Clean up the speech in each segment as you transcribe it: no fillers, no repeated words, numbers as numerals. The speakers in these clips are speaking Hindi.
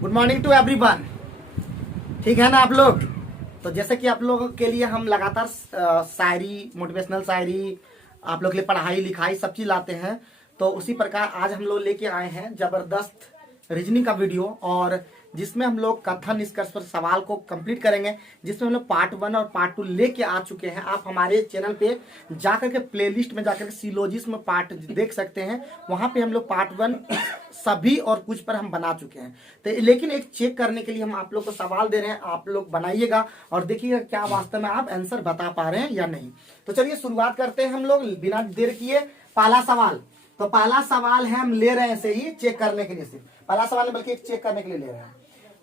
Good morning to everyone. ठीक है ना आप लोग। तो जैसे कि आप लोगों के लिए हम लगातार शायरी, मोटिवेशनल शायरी, आप लोग के लिए पढ़ाई लिखाई सब चीज लाते हैं। तो उसी प्रकार आज हम लोग लेके आए हैं जबरदस्त रीजनिंग का वीडियो, और जिसमें हम लोग कथन निष्कर्ष पर सवाल को कंप्लीट करेंगे, जिसमें हम लोग पार्ट 1 और पार्ट 2 लेके आ चुके हैं। आप हमारे चैनल पे जाकर के प्लेलिस्ट में जाकर के सिलोजिज्म पार्ट देख सकते हैं। वहां पे हम लोग पार्ट 1 सभी और कुछ पर हम बना चुके हैं। तो लेकिन एक चेक करने के लिए हम आप लोग को सवाल दे रहे हैं, आप लोग बनाइएगा और देखिएगा क्या वास्तव में आप आंसर बता पा रहे हैं या नहीं। तो चलिए शुरुआत करते हैं हम लोग बिना देर किए। पहला सवाल, तो पहला सवाल है, हम ले रहे हैं ऐसे ही चेक करने के लिए, सिर्फ पहला सवाल है बल्कि एक चेक करने के लिए ले रहे हैं।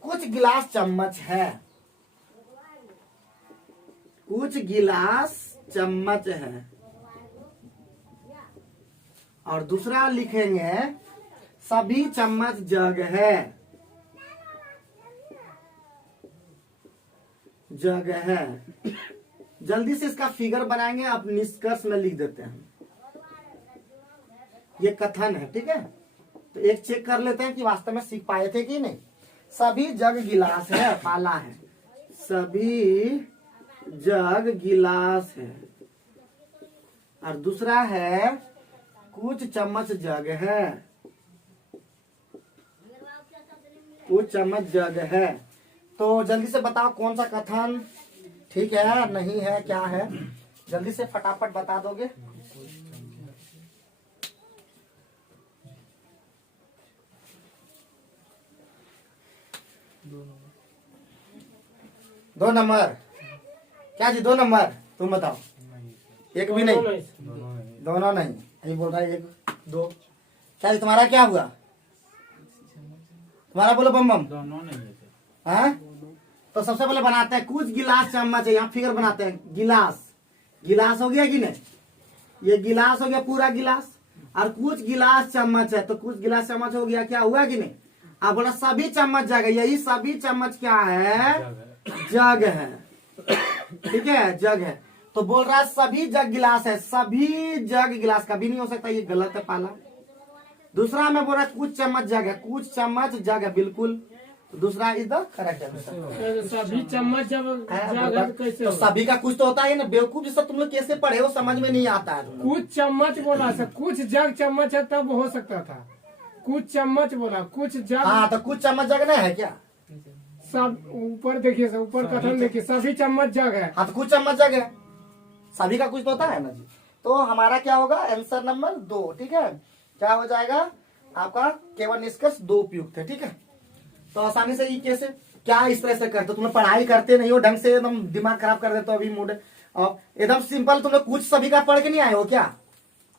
कुछ गिलास चम्मच है, कुछ गिलास चम्मच है, और दूसरा लिखेंगे सभी चम्मच जग है, जग है। जल्दी से इसका फिगर बनाएंगे, आप निष्कर्ष में लिख देते हैं। ये कथन है, ठीक है। तो एक चेक कर लेते हैं कि वास्तव में सीख पाए थे कि नहीं। सभी जग गिलास है, पाला है, सभी जग गिलास है, और दूसरा है कुछ चम्मच जग है, कुछ चम्मच जग है। तो जल्दी से बताओ कौन सा कथन ठीक है, नहीं है, क्या है, जल्दी से फटाफट बता दोगे। दो नंबर क्या जी, 2 नंबर तुम बताओ। एक भी नहीं, दोनों नहीं, यही बोल रहा है 1 2। क्या जी तुम्हारा क्या हुआ, तुम्हारा बोलो बम बम। दोनों नहीं है। तो सबसे पहले बनाते हैं कुछ गिलास चम्मच है, यहाँ फिगर बनाते हैं। गिलास, गिलास हो गया कि नहीं, ये गिलास हो गया पूरा गिलास, और कुछ गिलास चम्मच है, तो कुछ गिलास चम्मच हो गया, क्या हुआ कि नहीं। आप बोला सभी चम्मच जग है, यही सभी चम्मच क्या है, जग है, ठीक है, जग है। तो बोल रहा है सभी जग गिलास है, सभी जग गिलास कभी नहीं हो सकता, ये गलत है पहला। दूसरा मैं बोल रहा कुछ चम्मच जग है, कुछ चम्मच जग है, बिल्कुल। दूसरा इधर करेक्ट है। सभी चम्मच जब जग कैसे तो सभी का कुछ तो होता है ना, बेवकूफ जैसा तुम लोग कैसे पढ़े हो, समझ में नहीं आता है। कुछ चम्मच बोला था, कुछ जग चम्मच है तब हो सकता था। कुछ चम्मच बोला, कुछ जग। हाँ तो कुछ चम्मच जग नहीं है क्या। सब ऊपर देखिए, सब ऊपर कथन देखिए, सभी चम्मच जग है। हाँ तो कुछ चम्मच जग है, सभी का कुछ तो होता है ना जी। तो हमारा क्या होगा, आंसर नंबर 2, ठीक है। क्या हो जाएगा आपका, केवल निष्कर्ष 2 उपयुक्त है, ठीक है। तो आसानी से ये कैसे, क्या इस तरह से करते हो, तुम लोग पढ़ाई करते नहीं हो ढंग से, एकदम दिमाग खराब कर देते हो अभी मूड। और एकदम सिंपल, तुम लोग कुछ सभी का पढ़ के नहीं आए हो क्या।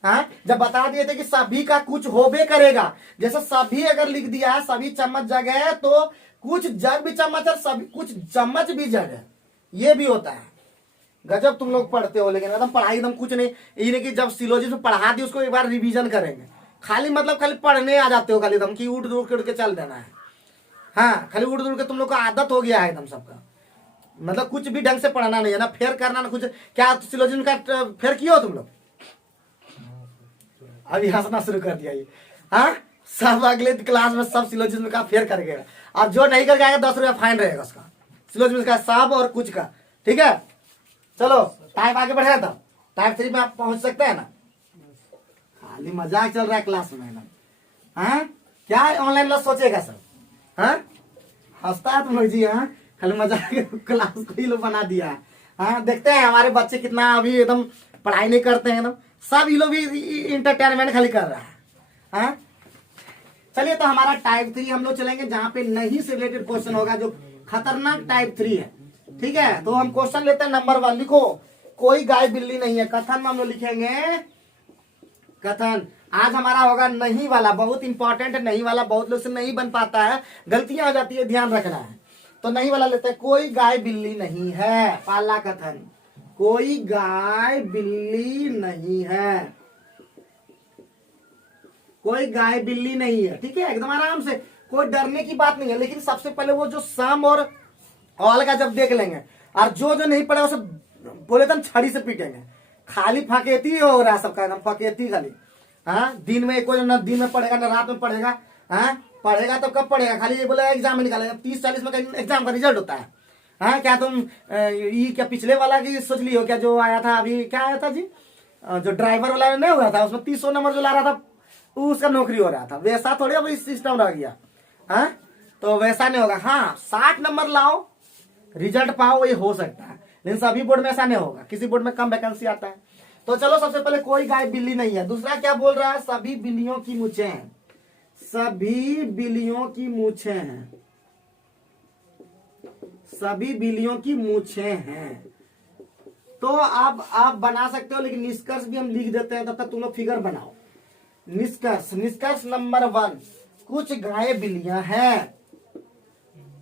हाँ, जब बता दिए थे कि सभी का कुछ होबे करेगा, जैसे सभी अगर लिख दिया है, सभी चम्मच जग है, तो कुछ जग भी चम्मच है, सभी कुछ चम्मच भी जग है, ये भी होता है। गजब तुम लोग पढ़ते हो, लेकिन एकदम पढ़ाई एकदम कुछ नहीं। ये नहीं कि जब सिलोजिज्म पढ़ा दी उसको एक बार रिवीजन करेंगे, खाली मतलब खाली पढ़ने आ जाते हो, खाली एकदम की उठ उड़ के चल देना है। हाँ, खाली उड़ उड़ के तुम लोग को आदत हो गया है एकदम सबका, मतलब कुछ भी ढंग से पढ़ना नहीं है ना, फेर करना ना कुछ। क्या सिलोजिज्म का फेर किया हो तुम लोग, अभी हंसना शुरू कर दिया ये। हाँ, सब अगले क्लास में सब सिलोजिज्म का फेर कर गया, और जो नहीं करके आएगा 10 रुपया फाइन रहेगा उसका, सिलोजिज्म का सब और कुछ का, ठीक है। चलो टाइप आगे बढ़ाया था, टाइप 3 में आप पहुंच सकते हैं ना। खाली मजाक चल रहा है क्लास में ना। हाँ, क्या ऑनलाइन क्लास सोचेगा सब। हाँ, हंसता है तुम लोग जी। हाँ, खाली मजाक क्लास को ही लोग बना दिया है। हाँ, देखते हैं हमारे बच्चे कितना अभी एकदम पढ़ाई नहीं करते हैं, एकदम सब ये लोग भी इंटरटेनमेंट खाली कर रहा है। हाँ, चलिए तो हमारा टाइप 3 हम लोग चलेंगे, जहां पे नहीं से रिलेटेड क्वेश्चन होगा, जो खतरनाक टाइप 3 है, ठीक है। तो हम क्वेश्चन लेते हैं नंबर 1, लिखो कोई गाय बिल्ली नहीं है। कथन में हम लोग लिखेंगे कथन। आज हमारा होगा नहीं वाला, बहुत इंपॉर्टेंट है नहीं वाला, बहुत लोग से नहीं बन पाता है, गलतियां हो जाती है, ध्यान रखना है। तो नहीं वाला लेते हैं, कोई गाय बिल्ली नहीं है, पहला कथन, कोई गाय बिल्ली नहीं है, कोई गाय बिल्ली नहीं है, ठीक है, एकदम आराम से, कोई डरने की बात नहीं है। लेकिन सबसे पहले वो जो सम और ऑल का जब देख लेंगे, और जो नहीं पढ़े उसे बोले तो छड़ी से पीटेंगे। खाली फकेती हो रहा है सबका, एकदम फकेती खाली। हाँ, दिन में कोई ना दिन में पढ़ेगा ना रात में पढ़ेगा। हाँ, पढ़ेगा तो कब पढ़ेगा, खाली ये बोला एग्जाम में निकालेगा। 30-40 में एग्जाम का रिजल्ट होता है। हाँ, क्या तुम ये क्या पिछले वाला की सोच ली हो क्या, जो आया था अभी, क्या आया था जी, जो ड्राइवर वाला नहीं हुआ था, उसमें 300 नंबर जो ला रहा था उसका नौकरी हो रहा था, वैसा थोड़ी अब सिस्टम रह गया। हाँ, तो वैसा नहीं होगा। हाँ, 60 नंबर लाओ रिजल्ट पाओ, ये हो सकता है, लेकिन सभी बोर्ड में ऐसा नहीं होगा, किसी बोर्ड में कम वैकेंसी आता है। तो चलो, सबसे पहले कोई गाय बिल्ली नहीं है। दूसरा क्या बोल रहा है, सभी बिल्लियों की मूछें हैं, सभी बिल्लियों की मूछें हैं, सभी बिल्लियों की मूछें हैं। तो आप बना सकते हो, लेकिन निष्कर्ष भी हम लिख देते हैं, तब तक तुम लोग फिगर बनाओ। निष्कर्ष नंबर 1, कुछ गायें बिल्लियां हैं,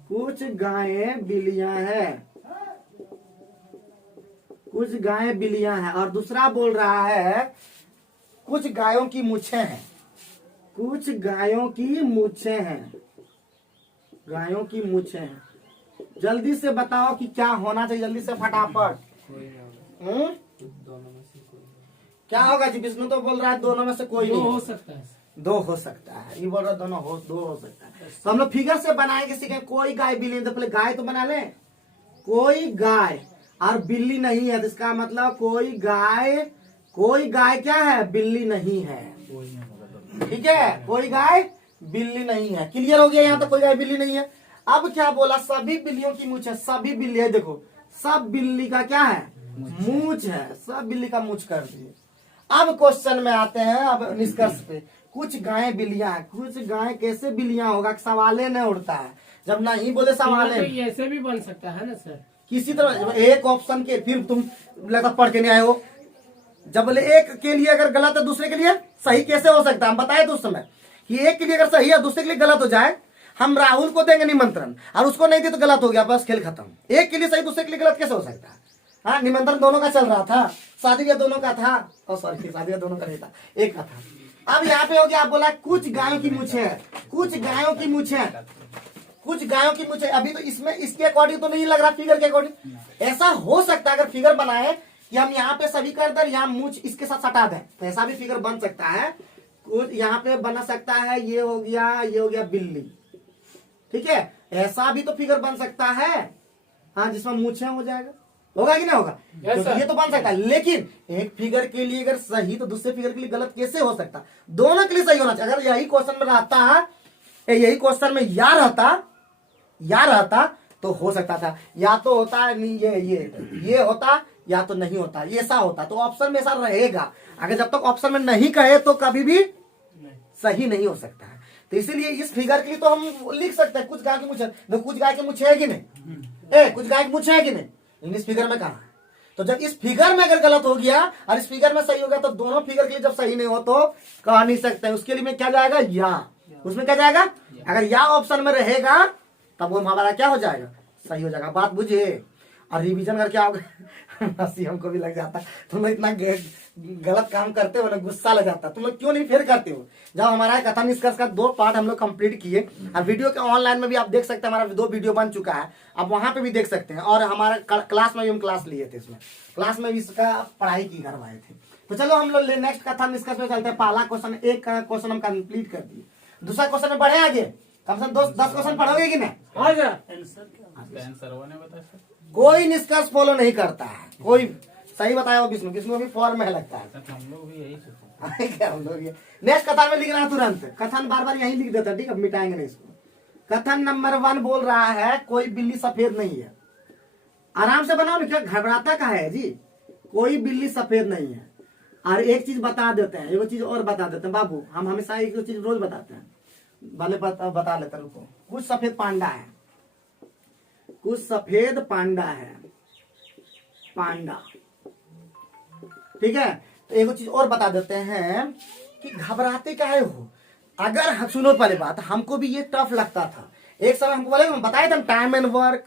कुछ गायें बिल्लियां हैं, कुछ गायें बिल्लियां हैं। और दूसरा बोल रहा है कुछ गायों की मूछें हैं, कुछ गायों की मूछें हैं, गायों की मूछें हैं। जल्दी से बताओ कि क्या होना चाहिए, जल्दी से फटाफट। क्या होगा जी? विष्णु तो बोल रहा है दोनों में से कोई नहीं हो सकता है, 2 हो सकता है, ये बोल रहा है दोनों 2 हो सकता है। तो हम लोग फिगर से बनाएंगे, सीखें। कोई गाय बिल्ली, तो पहले गाय तो बना ले। कोई गाय और बिल्ली नहीं है, तो इसका मतलब कोई गाय क्या है, बिल्ली नहीं है। ठीक है, कोई गाय बिल्ली नहीं है। क्लियर हो गया यहाँ तो कोई गाय बिल्ली नहीं है। अब क्या बोला, सभी बिल्लियों की मूछ है, सभी बिल्ली है। देखो, सब बिल्ली का क्या है, मूछ है, सब बिल्ली का मूछ कर दिए। अब क्वेश्चन में आते हैं, अब निष्कर्ष पे। कुछ गायें बिल्लियां हैं, कुछ गायें कैसे बिल्लियां होगा, सवाले नहीं उठता है। जब नहीं बोले सवाले, तो ऐसे भी बन सकता है ना सर, किसी तरह एक ऑप्शन के, फिर तुम लगता पढ़ के नहीं आए हो। जब बोले एक के लिए अगर गलत है, दूसरे के लिए सही कैसे हो सकता है, हम बताए तो उस समय कि एक के लिए अगर सही है, दूसरे के लिए गलत हो जाए, हम राहुल को देंगे निमंत्रण और उसको नहीं दे तो गलत हो गया, बस खेल खत्म। एक के लिए सही, दूसरे के लिए गलत कैसे हो सकता है? हाँ, निमंत्रण दोनों का चल रहा था, शादी ब्याह दोनों का था, सॉरी, शादी ब्याह दोनों का नहीं था, एक का था। अब यहाँ पे हो गया, आप बोला कुछ गायों की मूछें है, कुछ गायों की मूछें, कुछ गायों की मूछें। अभी तो इसमें इसके अकॉर्डिंग तो नहीं लग रहा, फिगर के अकॉर्डिंग। ऐसा हो सकता है अगर फिगर बनाए कि हम यहाँ पे सभी कर दें, यहाँ मूछ इसके साथ सटा दें, तो ऐसा भी फिगर बन सकता है। कुछ यहाँ पे बना सकता है, ये हो गया बिल्ली। ठीक है, ऐसा भी तो फिगर बन सकता है, हाँ, जिसमें मूछें हो जाएगा, होगा कि नहीं होगा? तो ये तो बन सकता है, लेकिन एक फिगर के लिए अगर सही तो दूसरे फिगर के लिए गलत कैसे हो सकता? दोनों के लिए सही होना चाहिए। अगर यही क्वेश्चन में रहता, यही क्वेश्चन में या रहता तो हो सकता था, या तो होता नहीं, ये होता, या तो नहीं होता, ये ऐसा होता, तो ऑप्शन में ऐसा रहेगा। अगर जब तक ऑप्शन में नहीं कहे तो कभी भी सही नहीं हो सकता है। तो इसीलिए इस फिगर के लिए तो हम लिख सकते हैं कुछ गाय की मूछें। कुछ गाय की मूछें है कि नहीं, कुछ गाय की मूछें है कि नहीं, इस फिगर में कहा है। तो जब इस फिगर में अगर गलत हो गया और इस फिगर में सही हो गया, तो दोनों फिगर के लिए जब सही नहीं हो तो कह नहीं सकते। उसके लिए में क्या जाएगा, या, उसमें क्या जाएगा, अगर या ऑप्शन में रहेगा तब वो हमारा क्या हो जाएगा, सही हो जाएगा। बात बुझे। और रिवीजन करके आओगे हंसी हमको भी लग जाता है, तुम लोग इतना गलत काम करते हो ना, गुस्सा लग जाता है। तुम लोग क्यों नहीं फेर करते हो? जब हमारा कथन निष्कर्ष का 2 पार्ट हम लोग कंप्लीट किए, और वीडियो के ऑनलाइन में भी आप देख सकते हैं, हमारा 2 वीडियो बन चुका है, आप वहां पे भी देख सकते हैं। और हमारा क्लास में भी हम क्लास लिए थे, इसमें क्लास में भी इसका पढ़ाई की करवाए थे। तो चलो हम लोग नेक्स्ट कथन निष्कर्ष में चलते हैं। पहला क्वेश्चन, एक क्वेश्चन हम कंप्लीट कर दिए, दूसरा क्वेश्चन में बढ़े आगे, कम से कम 10 क्वेश्चन पढ़ोगे कि नहीं? कोई निष्कर्ष फॉलो नहीं करता है, कोई सही बताया हो विष्णु भी फॉर्म में लगता है। हम लोग भी यही हम लोग ये नेक्स्ट कथन में लिखना है तुरंत, कथन बार बार यही लिख देता है, ठीक है, मिटाएंगे नहीं इसको। कथन नंबर 1 बोल रहा है कोई बिल्ली सफेद नहीं है। आराम से बनाओ ना, क्या घबराता का है जी, कोई बिल्ली सफेद नहीं है। और एक चीज बता देते हैं, एक चीज और बता देते हैं बाबू, हम हमेशा एक चीज रोज बताते हैं, भले बता लेते, रुको। कुछ सफेद पांडा है, कुछ सफेद पांडा है, पांडा, ठीक है। तो एक चीज और बता देते हैं कि घबराते काहे हो। अगर सुनो, पहले बात, हमको भी ये टफ लगता था एक समय, हमको बोले बताए थे टाइम एंड वर्क,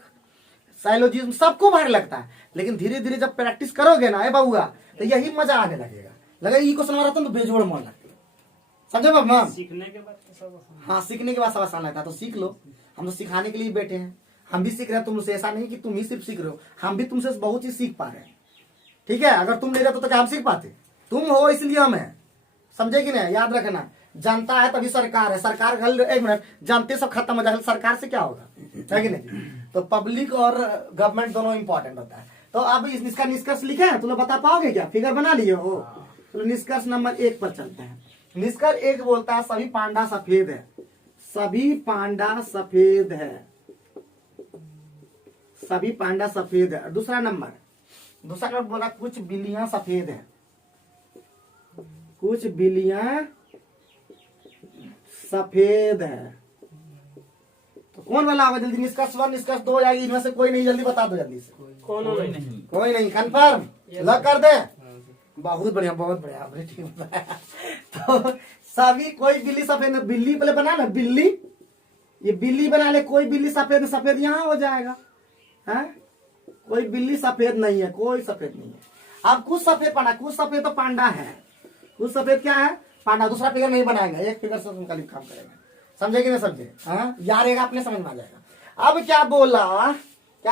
साइलोजिज्म सबको भारी लगता है, लेकिन धीरे धीरे जब प्रैक्टिस करोगे ना, बाबूआ, तो यही मजा आने लगेगा। ये क्वेश्चन हमारा तो बेजोड़ मन लगती है, समझे बाबा? सीखने के बाद तो सब, हाँ, सीखने के बाद सब आसान लगता है, तो सीख लो। हम तो सिखाने के लिए बैठे हैं, हम भी सीख रहे हैं तुमसे। ऐसा नहीं कि तुम ही सिर्फ सीख रहे हो, हम भी तुमसे बहुत चीज सीख पा रहे हैं, ठीक है। अगर तुम नहीं रहते तो क्या हम सीख पाते? तुम हो इसलिए हम है, समझे कि नहीं? याद रखना, जनता है तभी सरकार है, सरकार कल एक मिनट जनते सब खत्म हो जाए सरकार से क्या होगा, है कि नहीं। तो पब्लिक और गवर्नमेंट दोनों इंपॉर्टेंट होता है। तो अब इसका निष्कर्ष लिखे हैं, तुम लोग बता पाओगे क्या, फिगर बना लिए हो। तो निष्कर्ष नंबर 1 पर चलते हैं। निष्कर्ष 1 बोलता है सभी पांडा सफेद है, सभी पांडा सफेद है, सभी पांडा सफेद है। दूसरा नंबर बोला कुछ बिल्लियां सफेद है, कुछ बिल्लियां सफेद है। तो कौन वाला होगा जल्दी, निष्कर्ष 1 निष्कर्ष 2 जाएगी, इनमें से कोई नहीं, जल्दी बता दो जल्दी से। कोई नहीं। कोई नहीं, कंफर्म लग कर दे। बहुत बढ़िया बहुत बढ़िया, आपने ठीक बताया। तो सभी कोई बिल्ली सफेद, बिल्ली पहले बना ना, बिल्ली ये बिल्ली बना ले, कोई बिल्ली सफेद सफेद यहाँ हो जाएगा है। कोई बिल्ली सफेद नहीं है, कोई सफेद नहीं है। अब कुछ सफेद पांडा, कुछ सफेद तो पांडा है, कुछ सफेद क्या है पांडा। दूसरा फिगर नहीं बनाएगा, एक फिगर से उनका काम करेंगे, समझे कि नहीं समझे, हाँ यार रहेगा अपने समझ में आ जाएगा। अब क्या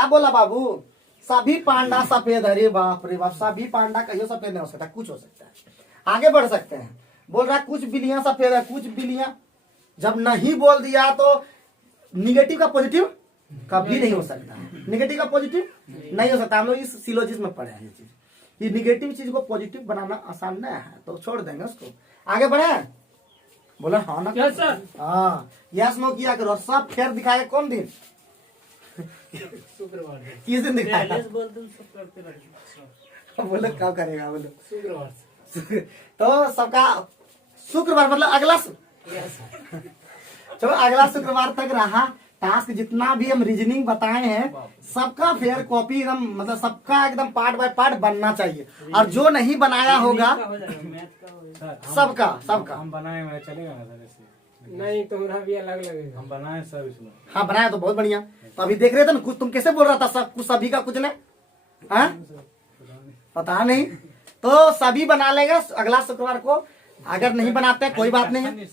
बोला बाबू, सभी पांडा सफेद। अरे बाप रे बाप, सभी पांडा कहियो सफेद नहीं हो सकता, कुछ हो सकता है। आगे बढ़ सकते हैं, बोल रहा कुछ बिल्लियां सफेद है, कुछ बिल्लियां। जब नहीं बोल दिया तो निगेटिव का पॉजिटिव कभी नहीं हो सकता है, निगेटिव का पॉजिटिव नहीं हो सकता। हम लोग इस सिलोजिज्म में पढ़े हैं ये चीज, ये निगेटिव चीज को पॉजिटिव बनाना आसान नहीं है, तो छोड़ देंगे उसको। आगे बढ़े, बोला हाँ ना यस सर। हाँ, यस नो किया करो। सब फेर दिखाएगा कौन दिन, शुक्रवार किस दिन दिखाएगा, बोल दूं सब करते रहेंगे। बोलो कब करेगा बोलो। शुक्रवार से। तो सबका शुक्रवार मतलब अगला चलो अगला शुक्रवार तक रहा टास्क। जितना भी हम रीजनिंग बताए हैं सबका फेयर कॉपी एकदम, मतलब सबका एकदम पार्ट बाय पार्ट बनना चाहिए। और जो नहीं बनाया होगा सबका हम बनाए हुए चलेगा ना सर ऐसे? नहीं तुम्हारा भी अलग लगेगा। हम बनाए सब इसमें। हाँ बनाया तो बहुत बढ़िया। तो अभी देख रहे थे ना कुछ, तुम कैसे बोल रहा था सब कुछ सभी का कुछ नहीं, हाँ पता नहीं। तो सभी बना लेंगे अगला शुक्रवार को, अगर नहीं बनाते कोई बात नहीं।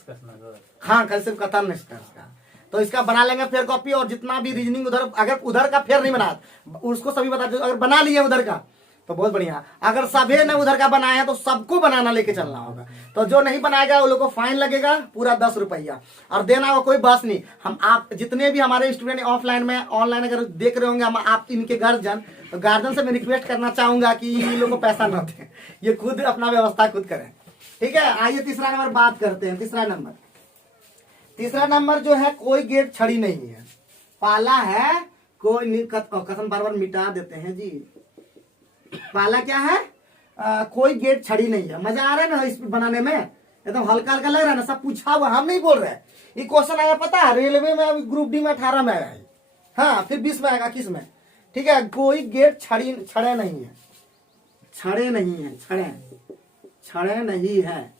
हाँ कल सिर्फ कथन निष्कर्ष का, तो इसका बना लेंगे फेयर कॉपी। और जितना भी रीजनिंग उधर, अगर उधर का फेयर नहीं बना उसको सभी बता दो, अगर बना लिए उधर का तो बहुत बढ़िया। अगर सभी ने उधर का बनाया है तो सबको बनाना लेके चलना होगा। तो जो नहीं बनाएगा वो लोग को फाइन लगेगा पूरा 10 रुपया, और देना होगा, कोई बस नहीं। हम आप जितने भी हमारे स्टूडेंट ऑफलाइन में ऑनलाइन अगर देख रहे होंगे, हम आप इनके गार्जियन, तो गार्जियन से मैं रिक्वेस्ट करना चाहूंगा कि इन लोगों को पैसा न दें, ये खुद अपना व्यवस्था खुद करें, ठीक है। आइए तीसरा नंबर बात करते हैं। तीसरा नंबर जो है, कोई गेट छड़ी नहीं है, पाला है कोई, कसम बार बार मिटा देते हैं जी। पाला क्या है, कोई गेट छड़ी नहीं है। मजा आ रहा है ना इस बनाने में, एकदम हल्का हल्का लग रहा है ना, सब पूछा हुआ, हम नहीं बोल रहे। ये क्वेश्चन आया पता है रेलवे में, अभी ग्रुप डी में 18 में आया है, हाँ फिर 20 में आएगा, किस में, ठीक है। कोई गेट छड़े नहीं है, छड़े नहीं है, छड़े नहीं है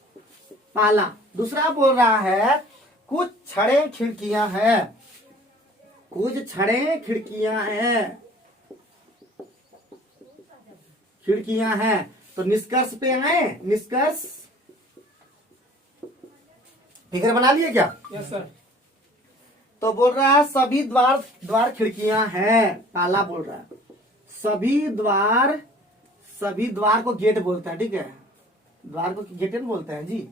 पाला। दूसरा बोल रहा है कुछ छड़े खिड़कियां हैं, कुछ छड़े खिड़कियां हैं। तो निष्कर्ष पे आए, निष्कर्ष फिगर बना लिए क्या, यस सर। तो बोल रहा है सभी द्वार खिड़कियां हैं, ताला बोल रहा है। सभी द्वार को गेट बोलते हैं, ठीक है, द्वार को गेट बोलते हैं जी।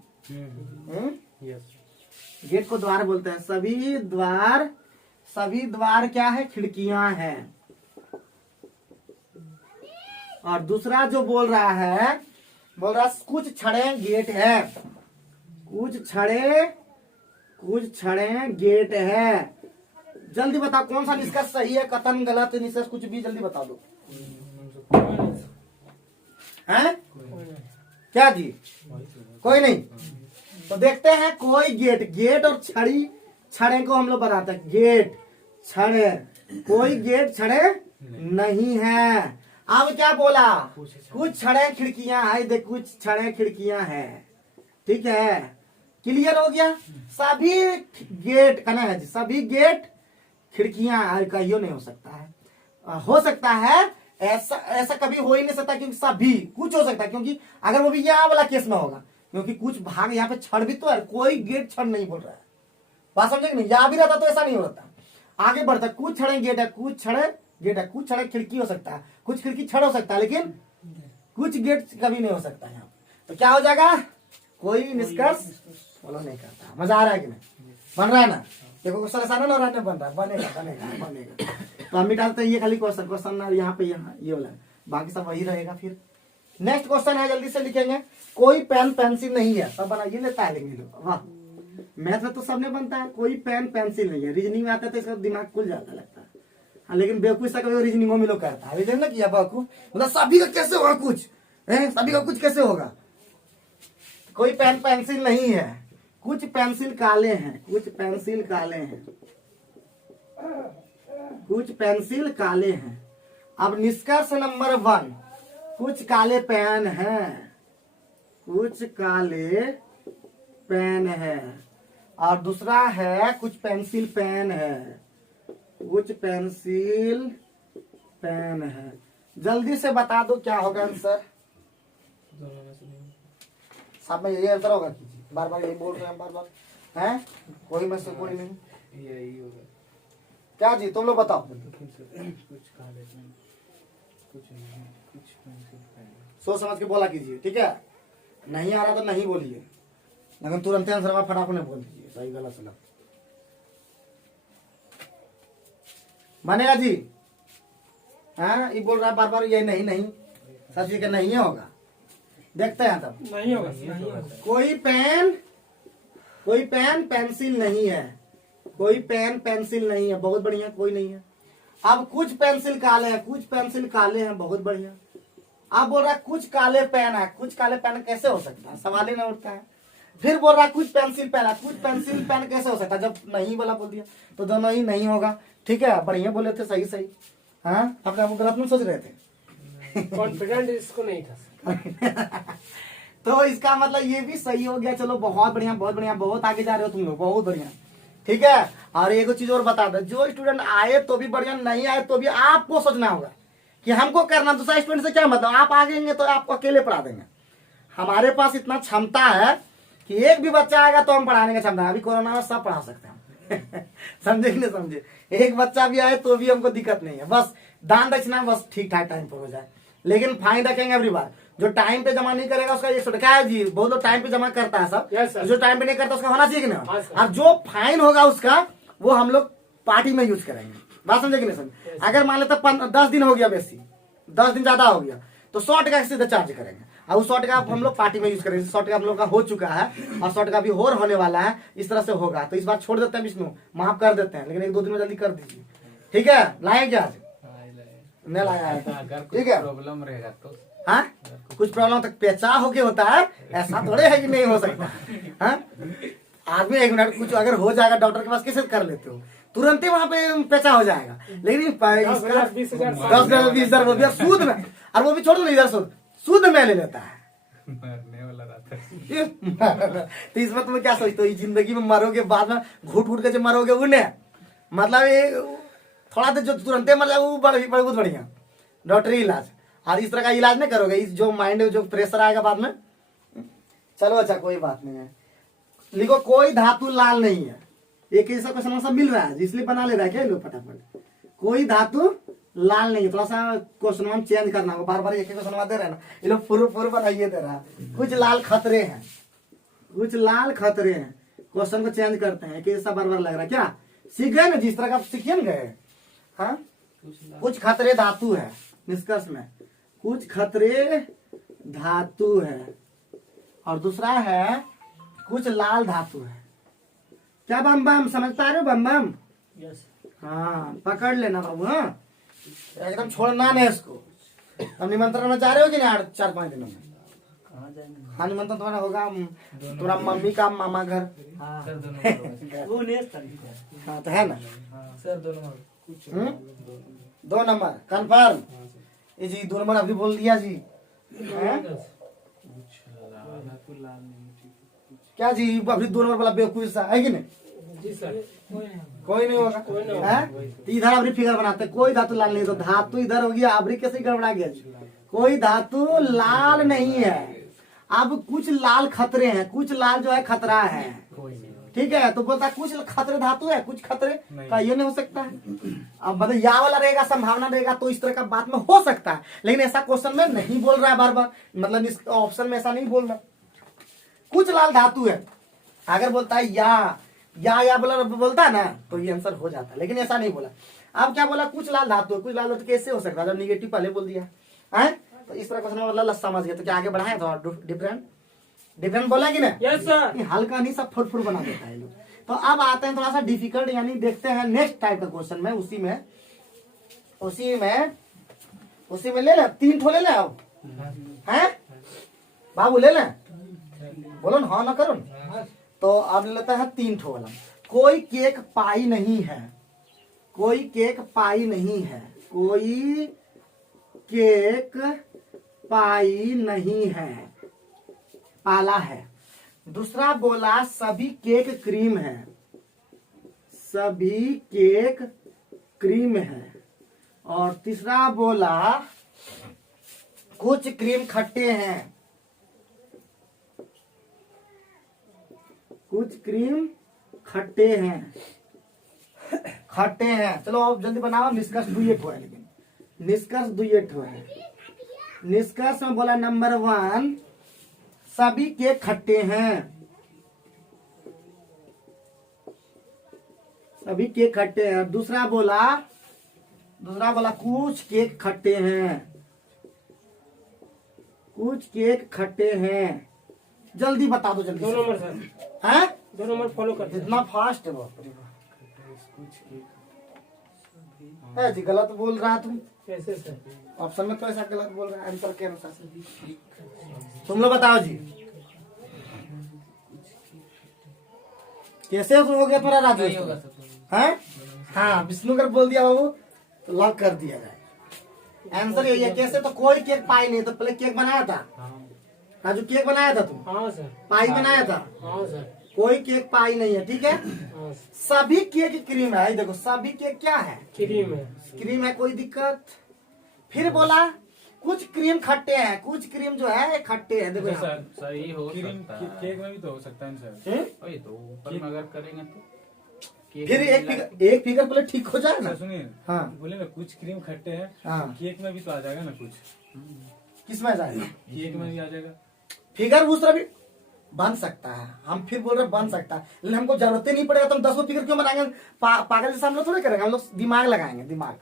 गेट को द्वार बोलते हैं। सभी द्वार क्या है, खिड़कियां हैं। और दूसरा जो बोल रहा है कुछ छड़े गेट है, कुछ छड़े गेट है। जल्दी बताओ कौन सा निष्कर्ष सही है, कथन गलत निष्कर्ष, कुछ भी जल्दी बता दो। हैं क्या जी, कोई नहीं। तो देखते हैं, कोई गेट और छड़े को हम लोग बनाते हैं, गेट छड़े, कोई गेट छड़े नहीं है। अब क्या बोला, कुछ छड़े खिड़कियां है, देख कुछ छड़े खिड़कियां हैं, ठीक है, क्लियर हो गया। सभी गेट कहना है जी, सभी गेट खिड़कियां कहियो नहीं हो सकता है, हो सकता है ऐसा कभी हो ही नहीं सकता, क्योंकि सभी कुछ हो सकता है, क्योंकि अगर वो भी यहाँ वाला केस में होगा, क्योंकि कुछ भाग यहाँ पे छड़ भी तो है, कोई गेट छड़ नहीं बोल रहा है, बात समझे कि नहीं। यहाँ भी रहता तो ऐसा नहीं होता। आगे बढ़ता, कुछ छड़े गेट है, कुछ छड़े खिड़की हो सकता है, कुछ खिड़की छड़ हो सकता है, लेकिन कुछ गेट कभी नहीं हो सकता यहाँ। तो क्या हो जाएगा, कोई निष्कर्ष फॉलो नहीं करता। मजा आ रहा है कि नहीं? बन रहा है ना? देखो क्वेश्चन आसान है ना, और बन रहा है, बनेगा बनेगा बनेगा। तो हम मिटाते हैं ये खाली क्वेश्चन यहाँ पे, यहाँ ये वाला, बाकी सब वही रहेगा। फिर नेक्स्ट क्वेश्चन है, जल्दी से लिखेंगे। कोई पेन पेंसिल नहीं है, सब बनाइए, लेता है लेंगे लोग। वाह, मैथ में तो सबने बनता है। कोई पेन पेंसिल नहीं है, रीजनिंग में आता है तो इसका दिमाग खुल जाता लगता है। हाँ, लेकिन बेवकूफ सा कभी रीजनिंग में लोग करता है, रीजनिंग ना किया बेवकूफ, मतलब सभी का कैसे होगा कुछ, सभी का कुछ कैसे होगा। कोई पेन पेंसिल नहीं है, कुछ पेंसिल काले हैं, कुछ पेंसिल काले हैं, कुछ पेंसिल काले हैं। अब निष्कर्ष नंबर 1, कुछ काले पेन हैं, कुछ काले पेन है। और दूसरा है कुछ पेंसिल पेन है, कुछ पेंसिल पेन है। जल्दी से बता दो क्या होगा आंसर। दोनों में से नहीं। सब में यही आंसर होगा, बार बार यही बोल रहे हैं, बार बार हैं, कोई में से कोई नहीं। यही होगा। क्या जी तुम लोग बताओ। कुछ काले पेन, कुछ नहीं, कुछ पेंसिल पेन। सोच समझ के बोला कीजिए, ठीक है। नहीं आ रहा तो नहीं बोलिए, लेकिन तुरंत आंसर फटाफट नहीं बोल दीजिए, सही गलत सलत बनेगा जी। हाँ, ये बोल रहा है बार बार ये नहीं नहीं, सच के नहीं होगा। देखते हैं तब। नहीं होगा, नहीं होगा। कोई पेन पेंसिल नहीं है, कोई पेन पेंसिल नहीं है, बहुत बढ़िया, कोई नहीं है। अब कुछ पेंसिल काले हैं, कुछ पेंसिल काले हैं, बहुत बढ़िया। अब बोल रहा है कुछ काले पेन है, कुछ काले पेन कैसे हो सकता है, सवाल ही नहीं उठता है। फिर बोल रहा है कुछ पेंसिल पेन है, कुछ पेंसिल पेन कैसे हो सकता है। जब नहीं वाला बोल दिया तो दोनों ही नहीं होगा, ठीक है। बढ़िया बोले थे, सही सही। हाँ, अपने आप गलत नहीं सोच रहे थे। कॉन्फिडेंट इसको नहीं था। तो इसका मतलब ये भी सही हो गया। चलो बहुत बढ़िया, बहुत बढ़िया, बहुत आगे जा रहे हो तुम लोग, बहुत बढ़िया, ठीक है। और एक चीज और बता दो, जो स्टूडेंट आए तो भी बढ़िया, नहीं आए तो भी आपको सोचना होगा कि हमको करना। दूसरा स्टूडेंट से क्या मतलब, आप आगेंगे तो आपको अकेले पढ़ा देंगे। हमारे पास इतना क्षमता है कि एक भी बच्चा आएगा तो हम पढ़ाने की क्षमता है। अभी कोरोना में सब पढ़ा सकते हैं समझे कि नहीं समझे। एक बच्चा भी आए तो भी हमको दिक्कत नहीं है, बस दान दक्षिणा बस ठीक ठाक टाइम पर हो जाए। लेकिन फाइन रखेंगे एवरी बार। जो टाइम पे जमा नहीं करेगा उसका 100 क्या है जी, बहुत लोग टाइम पे जमा करता है सब। Yes, sir. जो टाइम पे नहीं करता उसका होना चाहिए कि हाँ, नहीं। sir. और जो फाइन होगा उसका वो हम लोग पार्टी में यूज करेंगे। बात समझे कि नहीं समझे। अगर मान लेते 10 दिन हो गया, बेसी 10 दिन ज्यादा हो गया, तो 100 टका सीधे चार्ज करेंगे। और उस 100 टका हम लोग पार्टी में यूज करेंगे। 100 टका हम लोग का हो चुका है और 100 टका भी और होने वाला है, इस तरह से होगा। तो इस बार छोड़ देते हैं विष्णु, माफ कर देते हैं, लेकिन 1-2 दिन में जल्दी कर दीजिए, ठीक है। लाए क्या आज नहीं लाया है, ठीक है। प्रॉब्लम रहेगा तो हाँ, कुछ प्रॉब्लम तक पेचा होके होता है, ऐसा थोड़े है कि नहीं हो सकता। हाँ, आदमी 1 मिनट कुछ अगर हो जाएगा डॉक्टर के पास कैसे कर लेते हो, तुरंत ही वहां पे पेचा हो जाएगा। लेकिन 10,000-20,000 वो भी सूद में, और वो भी छोड़ दो इधर सूद में ले लेता है। मरने वाला रहता है। तो इसमें तुम्हें क्या सोचते हो, जिंदगी में मरोगे बाद में घुट घुट के जो मरोगे उन्हें, मतलब ये थोड़ा तो जो तुरंत मर जाए वो बहुत बढ़िया डॉक्टरी इलाज। और इस तरह का इलाज नहीं करोगे, इस जो माइंड जो प्रेशर आएगा बाद में। चलो अच्छा, कोई बात नहीं है। लिखो कोई धातु लाल नहीं है। एक ऐसा क्वेश्चन सब मिल रहा है इसलिए बना ले रहा है क्या लोग फटाफट। कोई धातु लाल नहीं है, थोड़ा सा क्वेश्चन हम चेंज करना होगा। बार बार एक क्वेश्चन दे रहे हैं ना, ये लोग पूर्व बनाइए दे रहा है। कुछ लाल खतरे हैं, कुछ लाल खतरे हैं। क्वेश्चन को चेंज करते हैं, कि ऐसा बार बार लग रहा है क्या। सीख गए ना, जिस तरह का सीखिए ना गए। हाँ, कुछ खतरे धातु है, निष्कर्ष में कुछ खतरे धातु है। और दूसरा है कुछ लाल धातु है। क्या बम बम समझ पा रहे हो, बम बम। यस। हाँ, पकड़ लेना बाबू। हाँ, एकदम छोड़ना नहीं इसको। हम निमंत्रण में जा रहे हो कि नहीं 4-5 दिनों में। कहाँ जाएंगे? हाँ, निमंत्रण तुम्हारा होगा, तुम्हारा मम्मी का मामा घर। सर दोनों वो हाँ तो है ना। सर दोनों कुछ 2 नंबर कंफर्म। ये जी 2 नंबर अभी बोल दिया जी। हैं? क्या जी अभी 2 नंबर वाला बेवकूफ सा है कि नहीं। जी सर। कोई नहीं होगा। तो इधर अभी फिगर बनाते, कोई धातु लाल नहीं, तो धातु इधर हो गया, अभी कैसे गड़बड़ा गया। कोई धातु लाल नहीं है। अब कुछ लाल खतरे हैं, कुछ लाल जो है खतरा है, ठीक है। तो बोलता है कुछ खतरे धातु है, कुछ खतरे का ये नहीं हो सकता है। अब मतलब या वाला रहेगा, संभावना रहेगा, तो इस तरह का बात में हो सकता है, लेकिन ऐसा क्वेश्चन में नहीं बोल रहा है बार बार। मतलब इस ऑप्शन में ऐसा नहीं बोल रहा। कुछ लाल धातु है, अगर बोलता है या बोलता है ना तो ये आंसर हो जाता है, लेकिन ऐसा नहीं बोला। अब क्या बोला, कुछ लाल धातु, कुछ लाल धातु कैसे हो सकता है जब निगेटिव पहले बोल दिया है। तो इस तरह क्वेश्चन में मतलब समझ गया। तो क्या आगे बढ़ाए तो डिफरेंट बोला कि ना, यस सर। हल्का नहीं सब फुर बना देता है लोग। तो अब आते हैं थोड़ा सा डिफिकल्ट, यानी देखते हैं नेक्स्ट टाइप का क्वेश्चन में। उसी में ले ले 3 ठो ले ले अब हैं बाबू, ले ले, बोलो ना हाँ ना करो ना। तो अब लेता है 3 ठो वाला। कोई केक पाई नहीं है, कोई केक पाई नहीं है, कोई केक पाई नहीं है, पाला है। दूसरा बोला सभी केक क्रीम है, सभी केक क्रीम है। और तीसरा बोला कुछ क्रीम खट्टे हैं, कुछ क्रीम खट्टे हैं, खट्टे हैं। चलो अब जल्दी बनाओ। निष्कर्ष दुई ठो है, लेकिन निष्कर्ष दुई ठो है। निष्कर्ष में बोला नंबर 1 सभी केक खट्टे हैं, सभी केक खट्टे हैं। दूसरा बोला कुछ केक खट्टे हैं, कुछ केक खट्टे हैं। जल्दी बता दो, जल्दी 2 नंबर सर, हैं 2 नंबर फॉलो कर। इतना फास्ट है बाप रे बाप। जी गलत बोल रहा तुम, कैसे सर? ऑप्शन में तो ऐसा गलत बोल रहा है आंसर के अनुसार से। तुम लोग बताओ जी, कैसे हो गया तुम्हारा राजू? हैं? हाँ विष्णुकर बोल दिया बाबू, तो लॉक कर दिया जाए। आंसर यही है। कैसे? तो कोई केक पाई नहीं, तो पहले केक बनाया था राजू, केक बनाया था तुम? हाँ सर। पाई बनाया था? हाँ सर। कोई केक पाई नहीं है, ठीक है। हाँ सर। सभी केक क्रीम है, देखो सभी केक क्या है, क्रीम है। क्रीम है, कोई दिक्कत। फिर बोला कुछ क्रीम खट्टे हैं, कुछ क्रीम जो है खट्टे हैं। देखो यहाँ। सर ये हो क्रीम सकता है। केक में भी तो हो सकता है सर। वही तो ऊपर में अगर करेंगे तो केक फिर में एक फिगर पहले ठीक हो जाए ना। सर सुनिए, हाँ बोले ना कुछ क्रीम खट्टे हैं, हाँ, केक में भी तो आ जाएगा ना कुछ, किसमें जाएगा? केक में भी आ जाएगा। फिगर उस तरह भी बन सकता है। हम फिर बोल रहे बन सकता है, लेकिन हमको जरूरत ही नहीं पड़ेगा। तो हम 10 फिगर क्यों बनाएंगे? पागल जैसा हम लोग थोड़े करेंगे, हम लोग दिमाग लगाएंगे, दिमाग।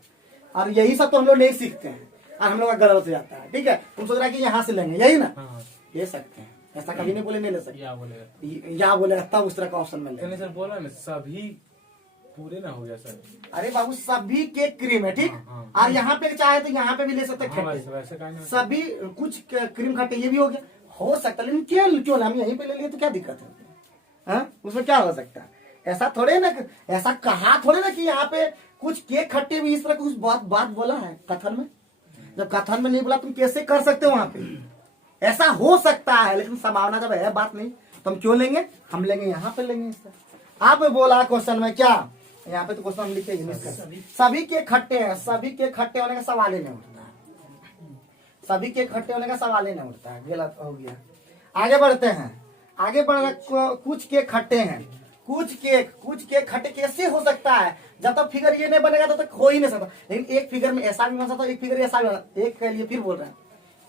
और यही सब तो हम लोग नहीं सीखते हैं, और हम लोग का गलत हो जाता है। ठीक है, तुम सोच रहा है कि यहाँ से लेंगे, यही ना? हाँ ले सकते हैं, ऐसा कभी नहीं बोले नहीं ले सकते। क्या बोलेगा? या बोलेगा तब उस तरह का ऑप्शन में तो ले। सर बोला ना सभी पूरे ना हो गया सर। अरे बाबू सभी केक क्रीम है, ठीक। हाँ, और यहाँ पे चाहे तो यहाँ पे भी ले सकते हैं हाँ, खट्टे। वैसे का नहीं। सभी कुछ क्रीम खट्टे, ये भी हो गया, हो सकता है। लेकिन क्यों हम यहीं पे ले लिए तो क्या दिक्कत है? हाँ? उसमें क्या हो सकता है? ऐसा थोड़े ना, ऐसा कहा थोड़े ना कि यहाँ पे कुछ केक खट्टे भी, इस तरह कुछ बात बोला है कथन में। जब कथन में नहीं बोला तुम कैसे कर सकते हो? वहां पे ऐसा हो सकता है, लेकिन संभावना जब है बात नहीं तो हम क्यों लेंगे? हम लेंगे यहाँ पे लेंगे इसका। आप बोला क्वेश्चन में क्या, यहाँ पे तो क्वेश्चन हम लिखे सभी के खट्टे हैं, सभी के खट्टे होने का सवाल ही नहीं उठता है, सभी के खट्टे होने का सवाल ही नहीं उठता है। गलत हो गया। आगे बढ़ते हैं, आगे बढ़। कुछ केक खट्टे हैं, कुछ केक खट्टे कैसे हो सकता है? जब तक फिगर ये नहीं बनेगा तब तक हो ही नहीं सकता। लेकिन एक फिगर में ऐसा भी बन सकता है, एक फिगर ऐसा भी बन। एक के लिए फिर बोल रहे हैं,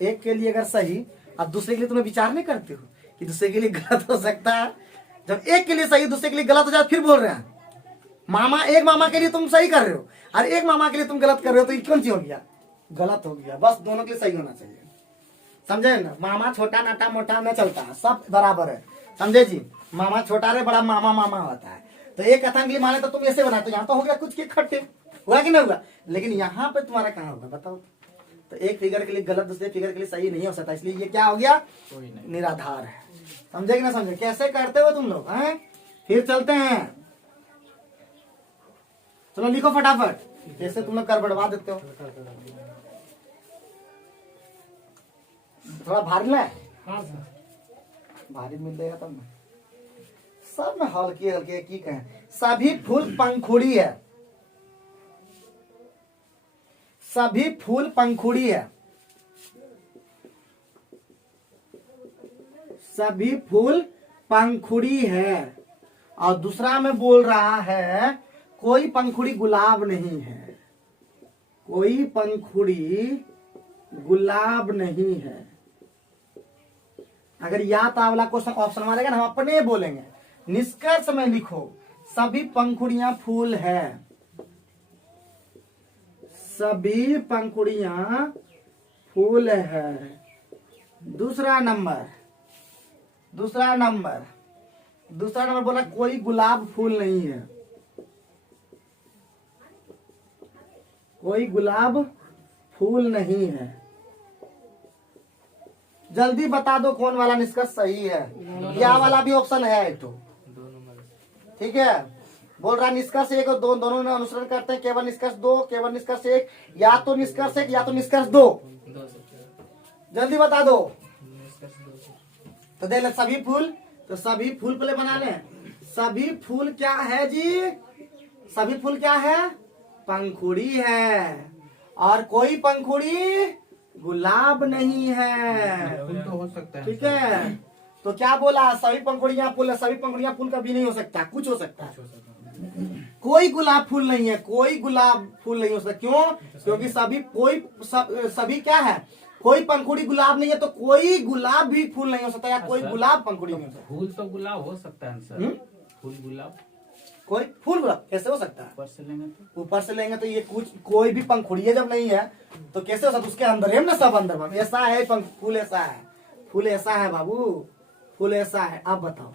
एक के लिए अगर सही, अब दूसरे के लिए तुम्हें विचार नहीं करते हो कि दूसरे के लिए गलत हो सकता है? जब एक के लिए सही दूसरे के लिए गलत हो जाए, फिर बोल रहे हैं एक मामा के लिए तुम सही कर रहे हो और एक मामा के लिए तुम गलत कर रहे हो, तो ये कौन सी हो गया? गलत हो गया। बस दोनों के लिए सही होना चाहिए, समझे ना? मामा छोटा नाटा मोटा न चलता है, सब बराबर है, समझे जी? मामा छोटा रे बड़ा मामा होता है। तो एक कथन के लिए माने तो तुम ऐसे बनाते हो, यहाँ तो हो गया कुछ के खट्टे, हुआ कि नहीं हुआ? लेकिन यहाँ पे तुम्हारा कहाँ होगा बताओ? तो एक फिगर के लिए गलत दूसरे फिगर के लिए सही नहीं हो सकता, इसलिए ये क्या हो गया? कोई नहीं। निराधार है। समझे कि ना समझे? कैसे करते हो तुम लोग हैं? फिर चलते हैं, चलो लिखो फटाफट। कैसे तुम लोग कर बढ़वा देते हो? थोड़ा भारी ना, हाँ सर। भारी मिल जाएगा तब ना। सब में हल्के हल्के की कहें। सभी फूल पंखुड़ी है, सभी फूल पंखुड़ी है, सभी फूल पंखुड़ी है। और दूसरा में बोल रहा है कोई पंखुड़ी गुलाब नहीं है, कोई पंखुड़ी गुलाब नहीं है। अगर या तो वाला क्वेश्चन ऑप्शन मारेगा ना, हम अपने बोलेंगे, निष्कर्ष में लिखो सभी पंखुड़ियां फूल है। सभी पंखुड़ियां फूल है। दूसरा नंबर बोला कोई गुलाब फूल नहीं है। कोई गुलाब फूल नहीं है। जल्दी बता दो कौन वाला निष्कर्ष सही है। क्या वाला भी ऑप्शन है एक तो, दो नंबर। ठीक है। बोल रहा निष्कर्ष एक और दो, दोनों ने अनुसरण करते हैं। केवल निष्कर्ष दो, केवल निष्कर्ष एक, या तो निष्कर्ष एक या तो निष्कर्ष दो। दो से जल्दी बता दो। निष्कर्ष दो से। तो देख ले सभी फूल, तो सभी फूल पहले बना लें। सभी फूल क्या है जी? सभी फूल क्या है? पंखुड़ी है। और कोई पंखुड़ी गुलाब नहीं है। फूल तो हो सकता है। ठीक है। तो क्या बोला? सभी पंखुड़ियां फूल है। सभी पंखुड़ियां फूल कभी नहीं हो सकता, कुछ हो सकता है। हो सकता है। कोई गुलाब फूल नहीं है। कोई गुलाब फूल नहीं हो सकता। क्यों? क्योंकि सभी क्या है? कोई पंखुड़ी गुलाब नहीं है, तो कोई गुलाब भी फूल नहीं हो सकता, या कोई सर, गुलाब पंखुड़ी नहीं हो सकता। फूल तो गुलाब हो सकता है सर। फूल गुलाब कोई फूल गुलाब कैसे हो सकता है? ऊपर से लेंगे तो ऊपर से लेंगे तो ये कुछ कोई भी पंखुड़ी जब नहीं है तो कैसे हो सकता? उसके अंदर है ना, सब अंदर बाबू। ऐसा है फूल, ऐसा है फूल, ऐसा है बाबू, फूल ऐसा है। आप बताओ।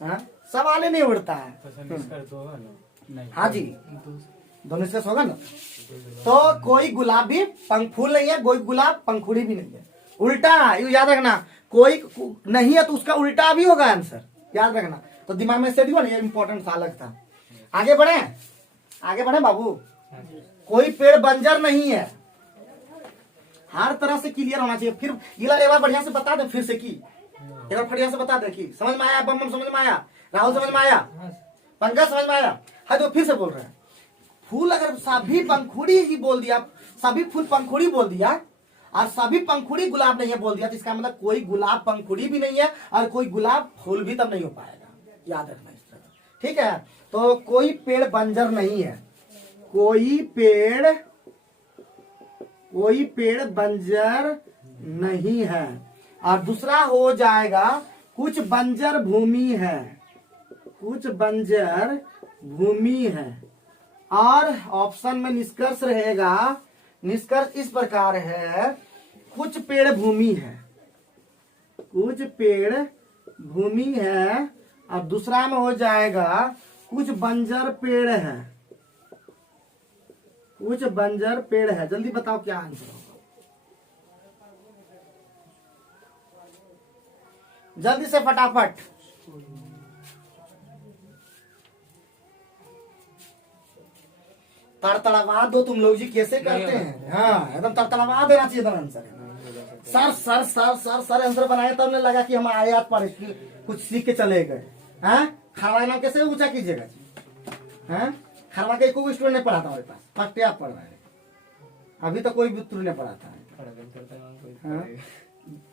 हाँ, सवाल ही नहीं उठता है। निष्कर्ष दो है ना? नहीं। हाँ जी, दो से। दोनों निष्कर्ष होगा ना। तो कोई गुलाब भी फूल नहीं है, कोई गुलाब पंखुड़ी भी नहीं है। उल्टा ये याद रखना, कोई नहीं है तो उसका उल्टा भी होगा आंसर, याद रखना। तो दिमाग में सेट हुआ ना, ये इंपॉर्टेंट था, अलग था। आगे बढ़े बाबू। कोई पेड़ बंजर नहीं है। हर तरह से क्लियर होना चाहिए। फिर ये एक बार बढ़िया से बता दे, फिर से की एक बार बढ़िया से बता दे कि समझ में आया? बम समझ में आया? राहुल समझ में आया? पंकज समझ में आया? हाँ, तो फिर से बोल रहे हैं। फूल अगर सभी पंखुड़ी ही बोल दिया, सभी फूल पंखुड़ी बोल दिया और सभी पंखुड़ी गुलाब नहीं है बोल दिया, तो इसका मतलब कोई गुलाब पंखुड़ी भी नहीं है और कोई गुलाब फूल भी तब नहीं हो पाएगा। याद रखना इस तरह, ठीक है। तो कोई पेड़ बंजर नहीं है। कोई पेड़ बंजर नहीं है। और दूसरा हो जाएगा कुछ बंजर भूमि है। कुछ बंजर भूमि है। और ऑप्शन में निष्कर्ष रहेगा, निष्कर्ष इस प्रकार है, कुछ पेड़ भूमि है। कुछ पेड़ भूमि है। और दूसरा में हो जाएगा कुछ बंजर पेड़ है। कुछ बंजर पेड़ है। जल्दी बताओ क्या आंसर होगा, जल्दी से फटाफट। तड़तड़वा दो तुम लोग जी, कैसे करते हैं? हाँ, एकदम तड़तड़वा देना चाहिए था आंसर। सर आंसर बनाए तब ने लगा कि हम आयात पढ़ कुछ सीख के चले गए। हाँ, खरवा नाम कैसे ऊंचा कीजिएगा जी? हाँ, खरवा का कोई स्टूडेंट नहीं पढ़ा था हमारे पास, फर्स्ट आप पढ़ रहे हैं। अभी तो कोई भी नहीं पढ़ा था।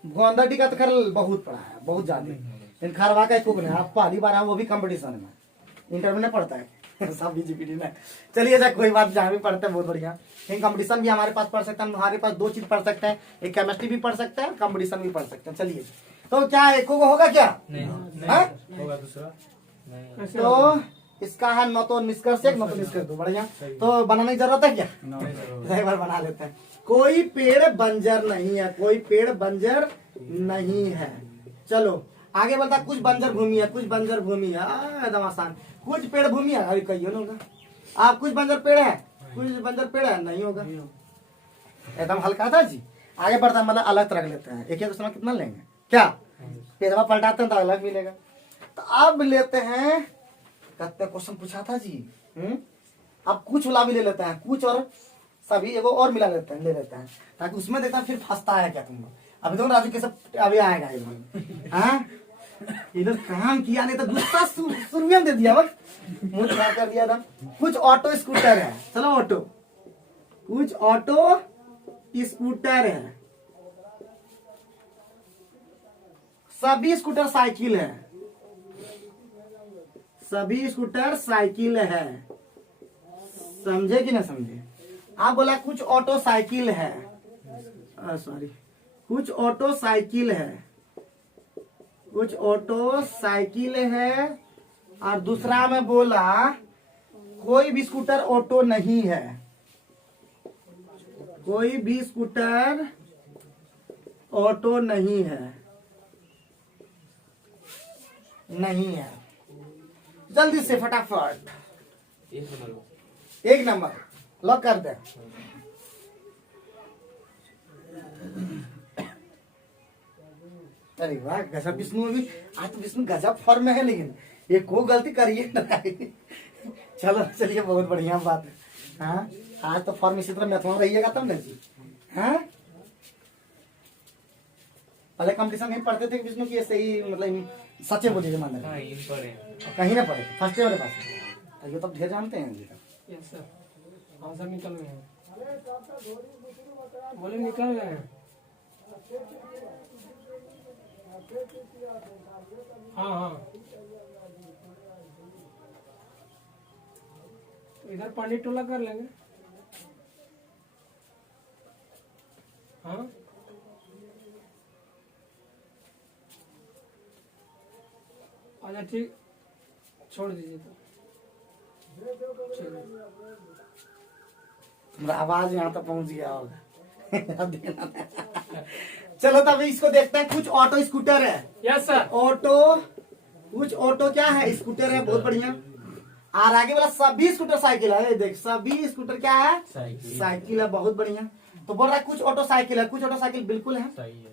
गोंदडी का तो खैर बहुत पढ़ा है, बहुत ज्यादा। लेकिन खरवा का एक नहीं। आप पहली बार आए, वो भी कंपटीशन में, इंटरव्यू नहीं पढ़ता है सब बीजीपीडी में। चलिए सर, कोई बात, जहाँ भी पढ़ते हैं बहुत बढ़िया। लेकिन कंपटीशन भी हमारे पास पढ़ सकते हैं। हमारे पास दो चीज पढ़ सकते हैं, एक केमिस्ट्री भी पढ़ सकते हैं, कंपटीशन भी पढ़ सकते हैं। चलिए, तो क्या एक को होगा क्या? नहीं होगा दूसरा। तो इसका है न तो निष्कर्ष एक, न तो निष्कर्ष दो। बढ़िया, तो बनाने की जरूरत है क्या? एक बार बना लेते हैं। कोई पेड़ बंजर नहीं है। कोई पेड़ बंजर नहीं है। चलो आगे बढ़ता। कुछ बंजर भूमि है। कुछ बंजर भूमि है, एकदम आसान। कुछ पेड़ भूमि है, अरे कहिए ना होगा। आप कुछ बंजर पेड़ है, कुछ बंजर पेड़ है, नहीं होगा। एकदम हल्का था जी। आगे बढ़ता, मतलब अलग रख लेते हैं। एक एक समय कितना लेंगे क्या? पेजवा पलटाते हैं तो अलग मिलेगा। तो अब लेते हैं, कितने क्वेश्चन पूछा था जी। अब कुछ वाला भी ले लेते हैं। कुछ और सभी एगो और मिला लेते हैं, ले लेते हैं, ताकि उसमें देखता फिर फंसता है क्या तुम लोग। अभी तो राजू के सब अभी आएगा इधर काम किया नहीं तो गुस्सा शुरू में दे दिया, बस मुंह खराब कर दिया था। कुछ ऑटो स्कूटर है। चलो ऑटो, कुछ ऑटो स्कूटर है। सभी स्कूटर साइकिल है। सभी स्कूटर साइकिल है। समझे कि ना समझे? आप बोला कुछ ऑटो साइकिल है, सॉरी, कुछ ऑटो साइकिल है। कुछ ऑटो साइकिल है, और दूसरा में बोला कोई भी स्कूटर ऑटो नहीं है, कोई भी स्कूटर ऑटो नहीं है, नहीं है। जल्दी से फटाफट एक नंबर लॉक कर दे। अरे वाह, गजब विष्णु अभी आज तो विष्णु गजब फॉर्म में है, लेकिन ये को गलती करिए ना। चलो चलिए, बहुत बढ़िया बात है। हाँ, आज तो फॉर्म इसी तरह मैथ में रहिएगा तब ना जी। हाँ, पहले कंपटीशन नहीं पढ़ते थे विष्णु की, ऐसे ही मतलब सच्चे बोलिए मान हाँ, इन पढ़े। कहीं ना पढ़े, फर्स्ट ईयर वाले पास ये तो ढेर जानते हैं जी। यस सर, आंसर निकल गए हैं। बोले निकल गए हैं। हाँ हाँ, इधर पानी टोला कर लेंगे। हाँ, अच्छा ठीक, छोड़ दीजिए तो। मेरा आवाज यहाँ तक पहुंच गया होगा। अब देना नहीं। चलो तब इसको देखते हैं। कुछ ऑटो स्कूटर है। Yes sir. ऑटो, कुछ ऑटो क्या है, स्कूटर है, बहुत बढ़िया। और आगे वाला सभी स्कूटर साइकिल है। ये देख, सभी स्कूटर क्या है, साइकिल है, बहुत बढ़िया। तो बोल रहा है कुछ ऑटो साइकिल है, कुछ ऑटो साइकिल बिल्कुल है। सही है।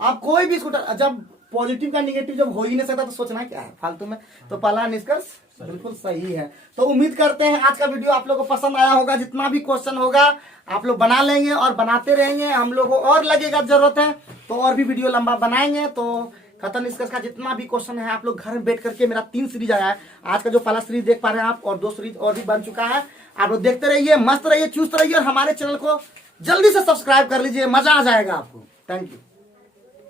आप कोई भी स्कूटर, जब पॉजिटिव का निगेटिव जब हो ही नहीं सकता तो सोचना क्या है फालतू में। तो पहला निष्कर्ष बिल्कुल सही है। तो उम्मीद करते हैं आज का वीडियो आप लोगों को पसंद आया होगा। जितना भी क्वेश्चन होगा आप लोग बना लेंगे और बनाते रहेंगे। हम लोग को और लगेगा जरूरत है तो और भी वीडियो लंबा बनाएंगे। तो खतरनाक निष्कर्ष का जितना भी क्वेश्चन है आप लोग घर में बैठ करके, मेरा 3 सीरीज आया है। आज का जो पहला सीरीज देख पा रहे हैं आप, और 2 सीरीज और भी बन चुका है। आप लोग देखते रहिए, मस्त रहिए, चुस्त रहिए, और हमारे चैनल को जल्दी से सब्सक्राइब कर लीजिए, मजा आ जाएगा आपको। Thank you.